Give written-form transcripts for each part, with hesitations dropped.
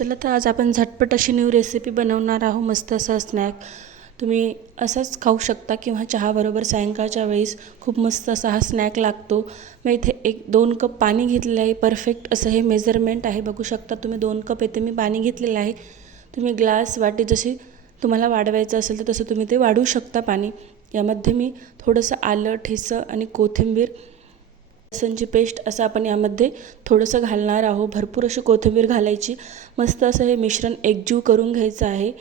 चला तर आज आपण झटपट अशी न्यू रेसिपी बनवणार आहोत. मस्त असा स्नॅक तुम्ही असाच खाऊ शकता किंवा चहाबरोबर सायंकाळच्या वेळेस खूप मस्त असा हा स्नॅक लागतो. मी इथे 1-2 कप पाणी घेतलेलं आहे. परफेक्ट असं हे मेजरमेंट आहे. बघू शकता तुम्ही 2 कप इथे मी पाणी घेतलेलं आहे. तुम्ही ग्लास वाटी जशी तुम्हाला वाढवायचं असेल तर तसं तुम्ही ते वाढवू शकता पाणी. यामध्ये मी थोडंसं आलं ठेचं आणि कोथिंबीर लसणची पेस्ट असं आपण यामध्ये थोडंसं घालणार आहोत. भरपूर अशी कोथिंबीर घालायची. मस्त असं हे मिश्रण एकजीव करून घ्यायचं आहे.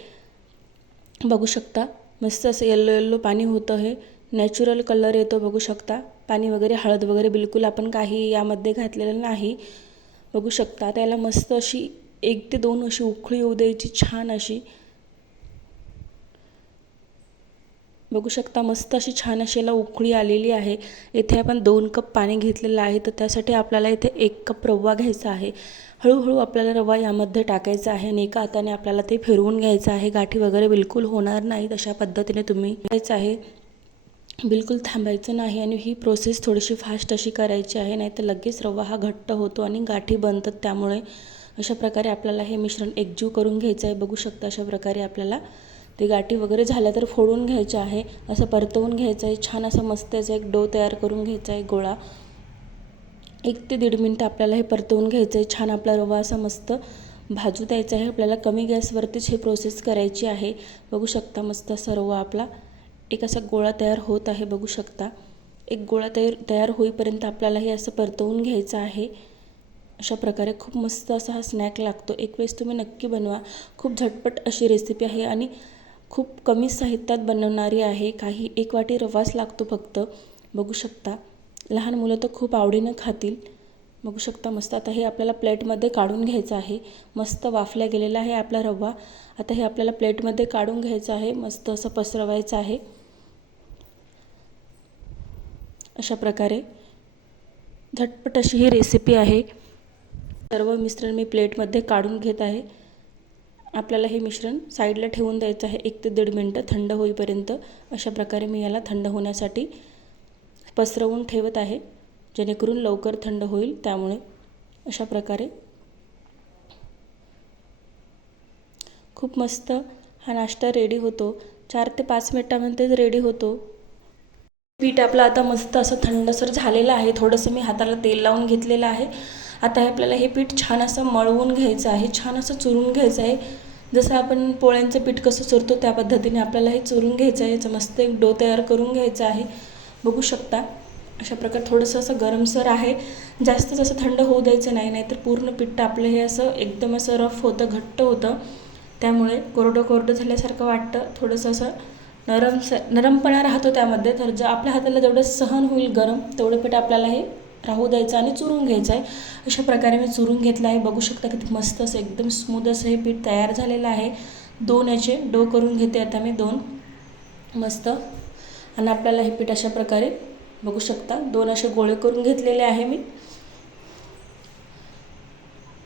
बघू शकता मस्त असं येलो येलो पाणी होतं. हे नॅचरल कलर येतो. बघू शकता पाणी वगैरे हळद वगैरे बिलकुल आपण काही यामध्ये घातलेलं नाही. बघू शकता त्याला मस्त अशी 1 ते 2 अशी उकळी येऊ द्यायची छान अशी. बघू शकता मस्त अशी छान अशी याला उकळी आलेली आहे. इथे आपण 2 कप पाणी घेतलेलं आहे. तर त्यासाठी आपल्याला इथे 1 कप रवा घ्यायचा आहे. हळूहळू आपल्याला रवा यामध्ये टाकायचा आहे आणि एका हाताने आपल्याला ते फिरवून घ्यायचं आहे. गाठी वगैरे बिलकुल होणार नाहीत अशा पद्धतीने तुम्ही करायचं आहे. बिलकुल थांबायचं नाही आणि ही प्रोसेस थोडीशी फास्ट अशी करायची आहे, नाहीतर लगेच रवा हा घट्ट होतो आणि गाठी बनतात. त्यामुळे अशा प्रकारे आपल्याला हे मिश्रण एकजीव करून घ्यायचं आहे. बघू शकता अशा प्रकारे आपल्याला ते गाठी वगैरे झाल्या तर फोडून घ्यायचे आहे. असं परतवून घ्यायचं आहे. छान असं मस्त याचा एक डो तयार करून घ्यायचा आहे. गोळा 1 ते 1.5 मिनिट आपल्याला हे परतवून घ्यायचं आहे. छान आपला रवा असा मस्त भाजू द्यायचा आहे. आपल्याला कमी गॅसवरतीच हे प्रोसेस करायची आहे. बघू शकता मस्त असा रवा आपला एक असा गोळा तयार होत आहे. बघू शकता एक गोळा तयार होईपर्यंत आपल्याला हे असं परतवून घ्यायचं आहे. अशा प्रकारे खूप मस्त असा हा स्नॅक लागतो. एक वेळेस तुम्ही नक्की बनवा. खूप झटपट अशी रेसिपी आहे आणि खूप कमी साहित्यात बनवणारी आहे. काही 1 वाटी रवाच लागतो फक्त. बघू शकता लहान मुलं तर खूप आवडीनं खातील. बघू शकता मस्त. आता हे आपल्याला प्लेटमध्ये काढून घ्यायचं आहे. मस्त वाफल्या गेलेला आहे आपला रवा. आता हे आपल्याला प्लेटमध्ये काढून घ्यायचं आहे. मस्त असं पसरवायचं आहे. अशा प्रकारे झटपट अशी ही रेसिपी आहे. सर्व मिश्रण मी प्लेटमध्ये काढून घेत आहे. आपल्याला हे मिश्रण साईडला ठेवून द्यायचं आहे 1 ते 1.5 मिनटं थंड होईपर्यंत. अशा प्रकारे मी याला थंड होण्यासाठी पसरवून ठेवत आहे, जेणेकरून लवकर थंड होईल. त्यामुळे अशा प्रकारे खूप मस्त हा नाश्ता रेडी होतो. 4 ते 5 मिनिटांमध्येच रेडी होतो. पीठ आपलं आता मस्त असं थंडसर झालेलं आहे. थोडंसं मी हाताला तेल लावून घेतलेलं आहे. आता आपल्याला हे पीठ छान असं मळवून घ्यायचं आहे. छान असं चुरून घ्यायचं आहे. जसं आपण पोळ्यांचं पीठ कसं चुरतो त्या पद्धतीने आपल्याला हे चुरून घ्यायचं आहे. याचं मस्त एक डो तयार करून घ्यायचा आहे. बघू शकता अशा प्रकारे थोडंसं असं गरमसर आहे. जास्त असं थंड होऊ द्यायचं नाही, नाहीतर पूर्ण पीठ आपलं हे असं एकदम असं रफ होतं, घट्ट होतं. त्यामुळे कोरडं कोरडं झाल्यासारखं वाटतं. थोडंसं असं नरमपणा राहतो त्यामध्ये. तर जर आपल्या हाताला जेवढं सहन होईल गरम तेवढं पीठ आपल्याला हे राहू द्यायचं आणि चुरून घ्यायचं आहे. अशा प्रकारे मी चुरून घेतलं आहे. बघू शकता किती मस्त असं एकदम स्मूथ असं हे पीठ तयार झालेलं आहे. 2 याचे डो करून घेते आता मी 2 मस्त. आणि आपल्याला हे पीठ अशा प्रकारे बघू शकता 2 असे गोळे करून घेतलेले आहे मी.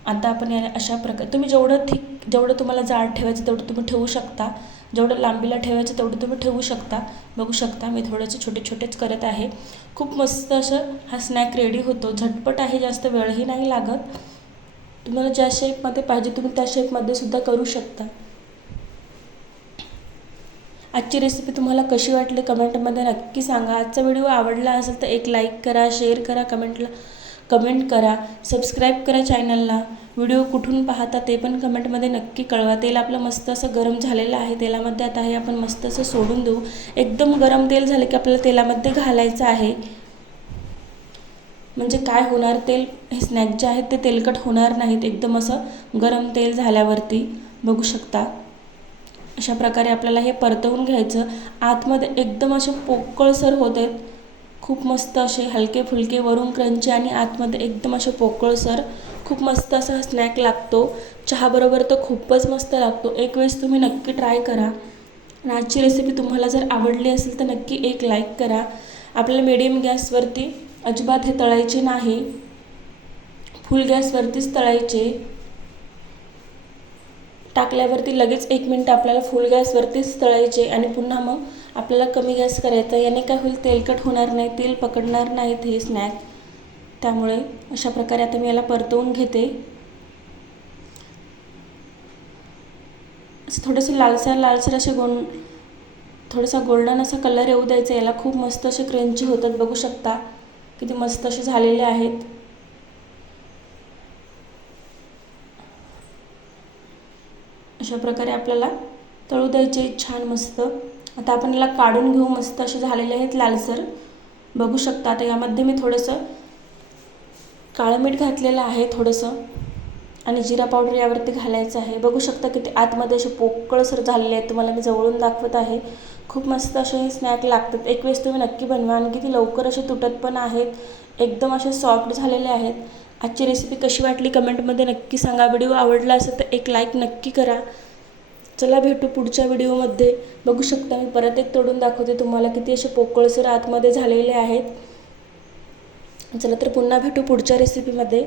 आता आपण याला अशा प्रकारे तुम्ही जेवढं तुम्हाला जाड ठेवायचं तेवढं तुम्ही ठेवू शकता. जेवढं लांबीला ठेवायचं तेवढं तुम्ही ठेवू शकता. बघू शकता मी थोडेसे छोटे छोटेच करत आहे. खूप मस्त असं हा स्नॅक रेडी होतो. झटपट आहे, जास्त वेळही नाही लागत. तुम्हाला ज्या शेपमध्ये पाहिजे तुम्ही त्या शेपमध्ये सुद्धा करू शकता. आजची रेसिपी तुम्हाला कशी वाटली कमेंटमध्ये नक्की सांगा. आजचा व्हिडिओ आवडला असेल तर एक लाईक करा, शेअर करा, कमेंट करा, सबस्क्राईब करा चॅनलला. व्हिडिओ कुठून पाहता ते पण कमेंटमध्ये नक्की कळवा. तेल आपलं मस्त असं गरम झालेलं आहे. तेलामध्ये आता हे आपण मस्त असं सोडून देऊ. एकदम गरम तेल झालं की आपल्याला तेलामध्ये घालायचं आहे. म्हणजे काय होणार, तेल हे स्नॅक जे आहेत ते तेलकट होणार नाहीत. एकदम असं गरम तेल झाल्यावरती बघू शकता अशा प्रकारे आपल्याला हे परतवून घ्यायचं. आतमध्ये एकदम असे पोकळसर होत आहेत. खूप मस्त असे हलके फुलके, वरून क्रंची आणि आतमध्ये एकदम असे पोकळसर. खूप मस्त असा स्नॅक लागतो. चहाबरोबर तर खूपच मस्त लागतो. एक वेळेस तुम्ही नक्की ट्राय करा. आणि आजची रेसिपी तुम्हाला जर आवडली असेल तर नक्की एक लाईक करा. आपल्याला मीडियम गॅसवरती अजिबात हे तळायचे नाही, फुल गॅसवरतीच तळायचे. टाकल्यावरती लगेच 1 मिनिट आपल्याला फुल गॅसवरतीच तळायचे आणि पुन्हा मग आपल्याला कमी गॅस करायचा. याने काय होईल, तेलकट होणार नाही, तेल पकडणार नाहीत हे स्नॅक. त्यामुळे अशा प्रकारे आता मी याला परतवून घेते. थोडेसे लालसर असे थोडासा गोल्डन असा कलर येऊ द्यायचा याला. खूप मस्त असे क्रंची होतात, बघू शकता किती मस्त असे झालेले आहेत. अशा प्रकारे आपल्याला तळू द्यायचे छान मस्त. आता आपण याला काढून घेऊ. मस्त असे झालेले आहेत लालसर, बघू शकता. आता यामध्ये मी थोडंसं काळं मीठ घातलेलं आहे थोडंसं, आणि जिरा पावडर यावरती घालायचं आहे. बघू शकता की ते आतमध्ये असे पोकळसर झालेले आहेत. तुम्हाला मी जवळून दाखवत आहे. खूप मस्त असे हे स्नॅक लागतात. एक वेळेस तुम्ही नक्की बनवा, आणि किती लवकर असे तुटत पण आहेत, एकदम असे सॉफ्ट झालेले आहेत. आजची रेसिपी कशी वाटली कमेंटमध्ये नक्की सांगा. व्हिडिओ आवडला असेल तर एक लाईक नक्की करा. चला भेटू पुढच्या व्हिडिओमध्ये. बघू शकता मी परत एक तोडून दाखवते तुम्हाला, किती असे पोकळसर आतमध्ये झालेले आहेत. चला तर पुन्हा भेटू पुढच्या रेसिपीमध्ये.